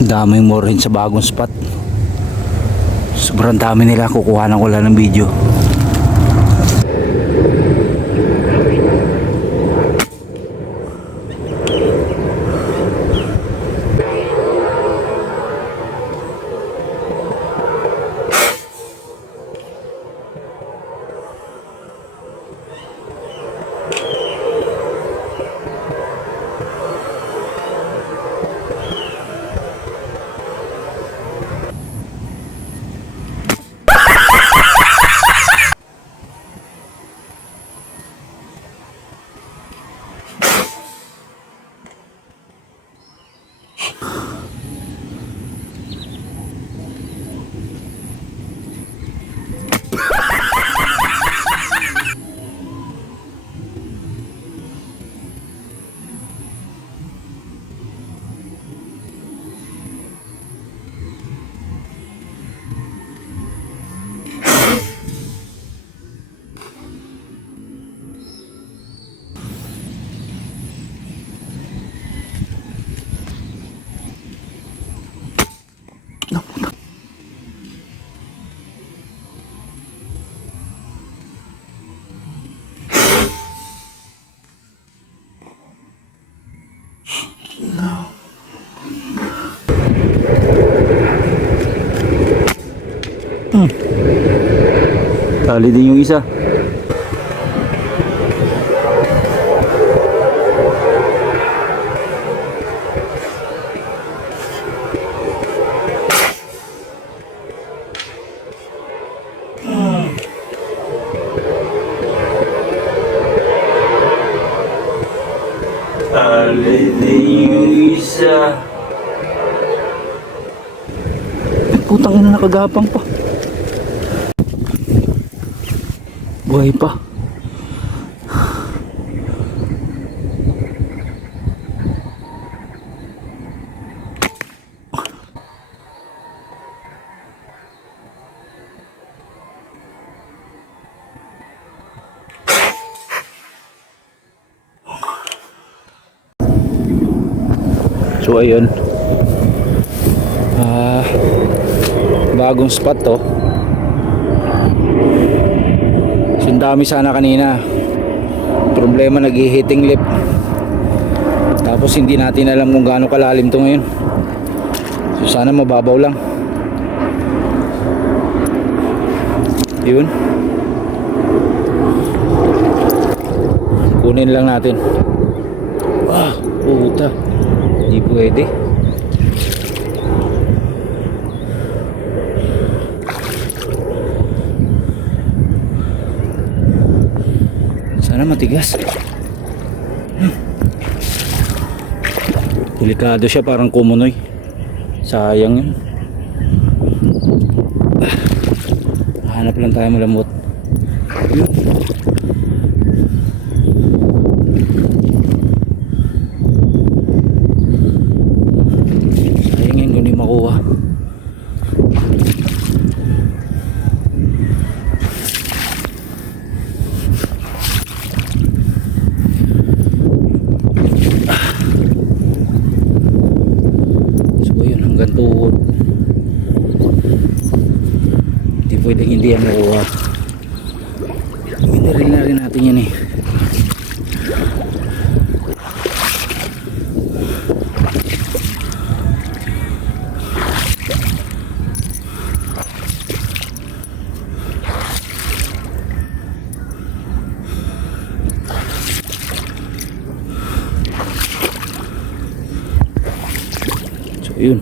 Daming moorhen sa bagong spot. Sobrang dami nila, kukuhanan ko lang ng video. Tali din yung isa. Tali din yung isa. Putang ina, nakagapang pa. Buhay pa. So ayun, bagong spot to. So, dami sana kanina. Problema, nag-hitting lip. Tapos hindi natin alam kung gaano kalalim to ngayon. So sana mababaw lang. Yun, kunin lang natin. Ah, puta, hindi pwede. Sana matigas. Delikado siya, parang kumunoy. Sayang yun. Hanap lang tayo malamot. Sayang yun kung di makuha. Hanggang tuhod. Hindi pwedeng hindi yan makuha. Minaril na rin natin yan eh. So yun.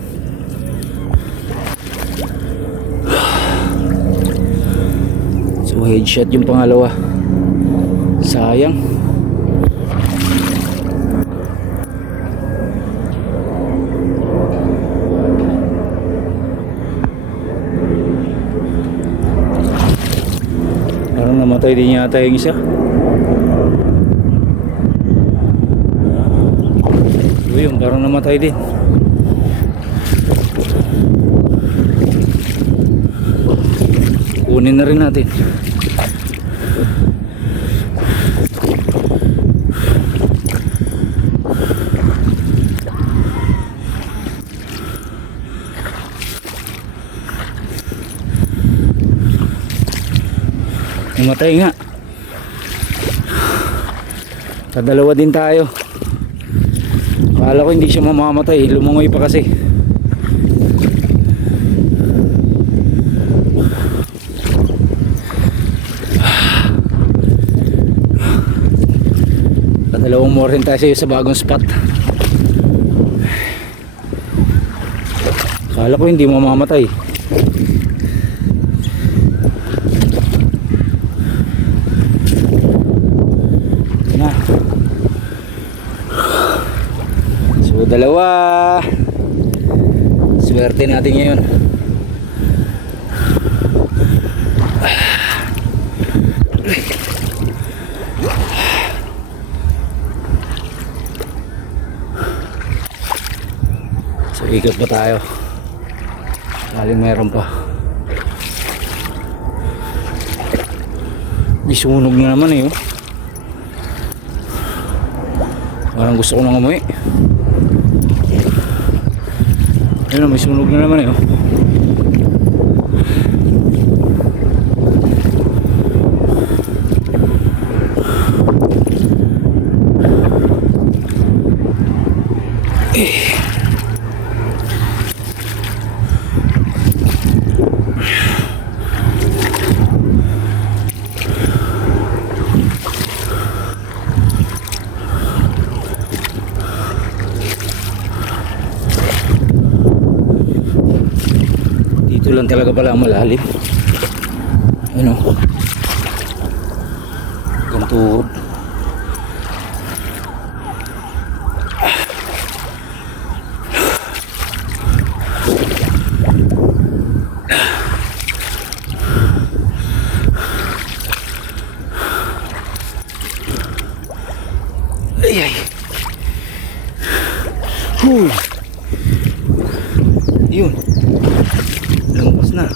So headshot yung pangalawa. Sayang. Parang namatay din yata yung isa. So yun, parang namatay din. Kunin na rin natin. Namatay nga. Kadalawa din tayo. Akala ko hindi siya mamamatay. Lumangoy pa kasi. Kadalawang more rin tayo sa bagong spot. Akala ko hindi mamamatay. Na. So dalawa. Swerte natin ngayon. So ikot pa tayo. Aling meron pa. May sunog na naman eh. Parang gusto ko nang umuwi. Ayun, may sunog na naman eh. Dito lang talaga pala ang malalim. Ayun o. Ganito. Ay ay. Yun. Lumabas na.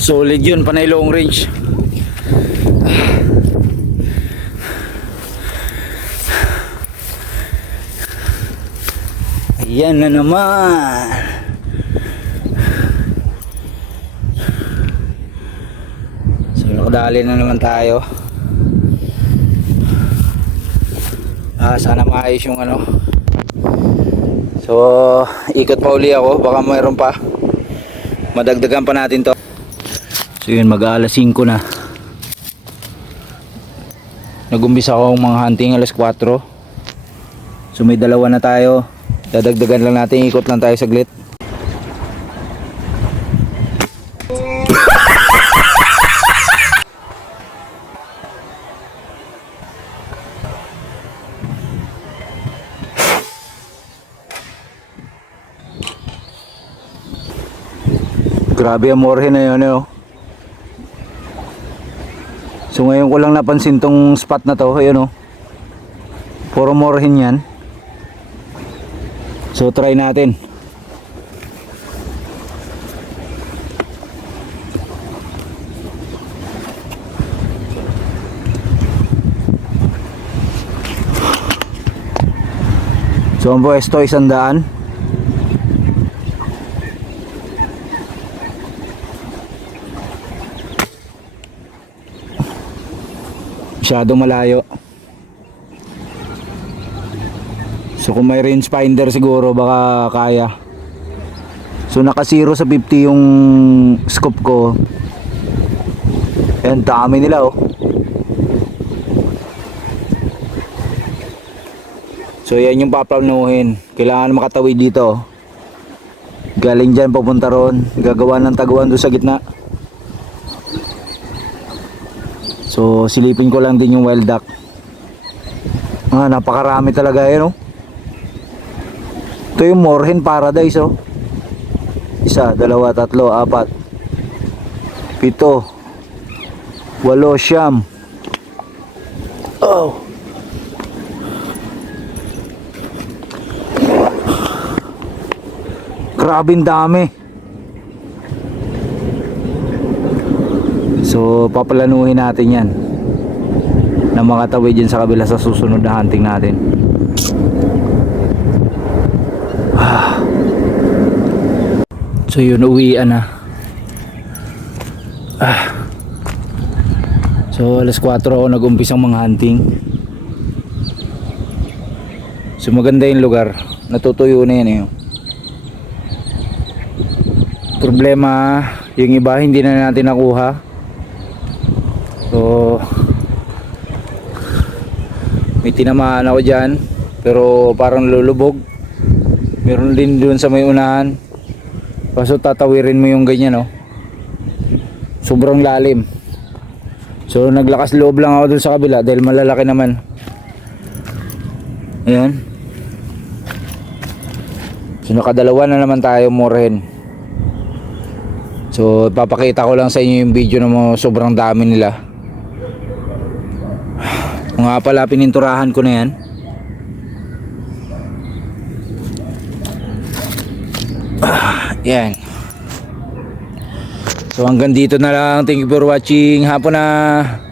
Solid yun, panay long range. Ayan na naman. So nakadali na naman tayo. Sana maayos yung ano. So ikot pa uli ako, baka mayroon pa. Madagdagan pa natin to. So yun, mag-aalas 5 na. Nag-umpisa akong mga hunting alas 4. So may dalawa na tayo. Dadagdagan lang natin, ikot lang tayo saglit. Grabe ang morehin na yun eh. So ngayon ko lang napansin tong spot na to, ayun oh. Puro morehin yan. So try natin. So ang pwesto 100. Masyadong malayo. So kung may range finder siguro baka kaya. So naka 0 sa 50 yung scope ko. Ayan, dami nila oh. So yan yung paplanuhin. Kailangan makatawid dito. Galing dyan papunta ron. Gagawa ng taguan doon sa gitna. So silipin ko lang din yung wild duck. Napakarami talaga yun oh. Ito yung morehen paradise oh. 1, 2, 3, 4 7 8 9 oh. Grabing dami. So papalanuhin natin yan na makatawid dyan sa kabila sa susunod na hunting natin. So yun, uwian na. So alas 4 ako nag-umpisang mga hunting. So maganda yung lugar, natutuyo na yan eh. Problema, yung iba hindi na natin nakuha. So may tinamaan ako dyan, pero parang lulubog. Meron din doon sa may unahan, kaso tatawirin mo yung ganyan, no? Sobrang lalim. So naglakas loob lang ako doon sa kabila dahil malalaki naman. Ayan. So nakadalawa na naman tayo morehin. So papakita ko lang sa inyo yung video na mo, sobrang dami nila. Nga pala, pininturahan ko na yan. Yan. So hanggang dito na lang. Thank you for watching. Hapon na.